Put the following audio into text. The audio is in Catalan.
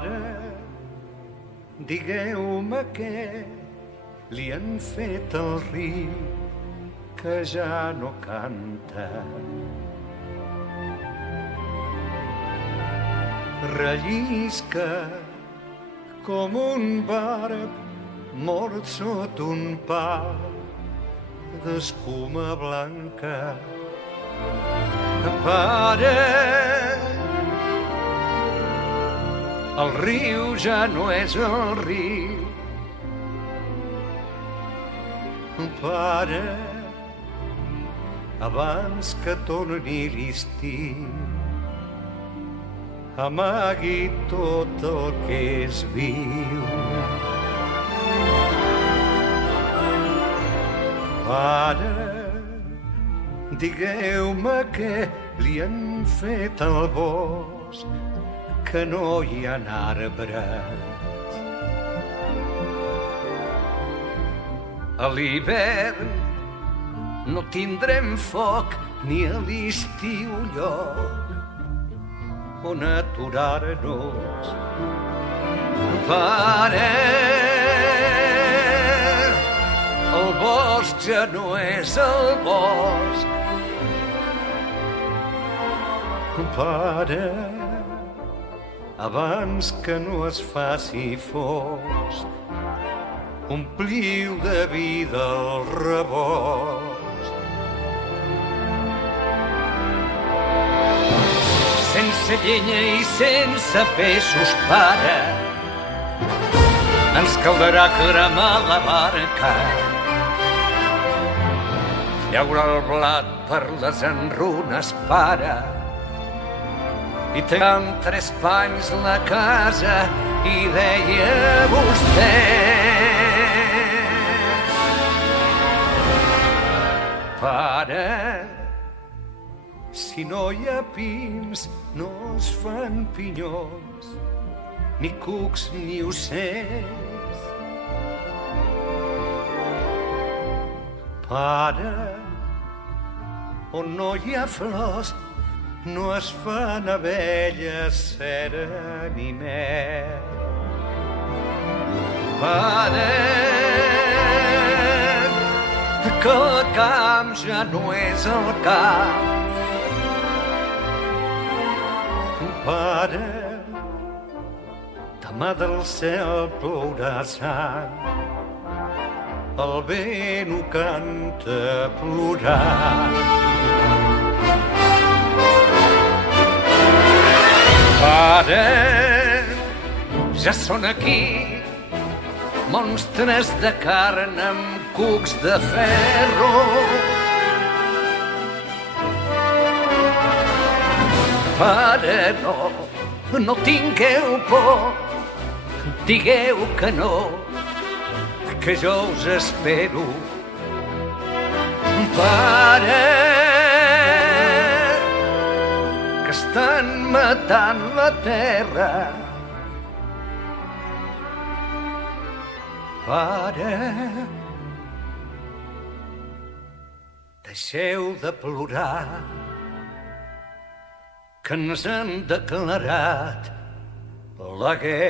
Pare, digueu-me què li han fet al riu que ja no canta. Rellisca com un barb mort sota un pal d'escuma blanca. Pare, el riu ja no és el riu. Pare, abans que torni l'estiu, amagui tot el que és viu. Pare, digueu-me què li han fet al bosc, que no hi ha arbres. A l'hivern no tindrem foc ni a l'estiu lloc on aturar-nos. Pare, el bosc ja no és el bosc. Pare, abans que no es faci fosc, ompliu de vida el rebost. Sense llenya i sense peixos, pare, ens caldrà cremar la barca, llaura el blat per les enrunes, pare, i amb 3 panys la casa, i deia vostè: pare, si no hi ha pins no es fan pinyons, ni cucs ni ocells. Pare, on no hi ha flors no es fan abelles, cera ni mel. Pare, que el camp ja no és el camp. Pare, demà del cel plourà sang, el vent ho canta plorant. Pare, ja són aquí monstres de carn amb cucs de ferro. Pare, no tingueu por, digueu que no, que jo us espero. Pare, que estan matant la terra. Pare, deixeu de plorar, que ens han declarat la guerra.